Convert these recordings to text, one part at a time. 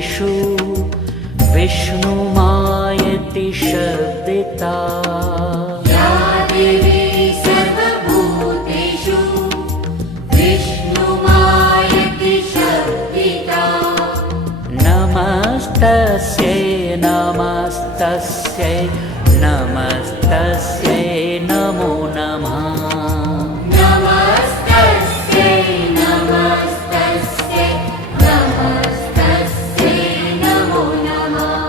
सर्वभूतेषु विष्णुमायति शब्दिता। या देवी सर्वभूतेषु विष्णुमायति शब्दिता। नमस्तस्यै नमस्तस्यै नमस्तस्यै नमो नमः। नमस्तस्यै नमस्तस्यै नमस्तस्यै नमो नमः।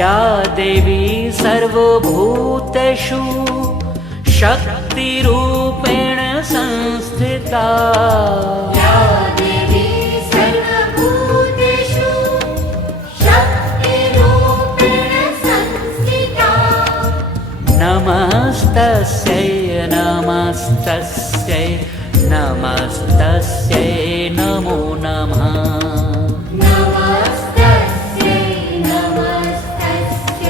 या देवी सर्वभूतेषु शक्तिरूपेण संस्थिता। या देवी सर्वभूतेषु शक्तिरूपेण संस्थिता। नमस्तस्यै नमस्तस्यै नमस्तस्यै नमो नमः।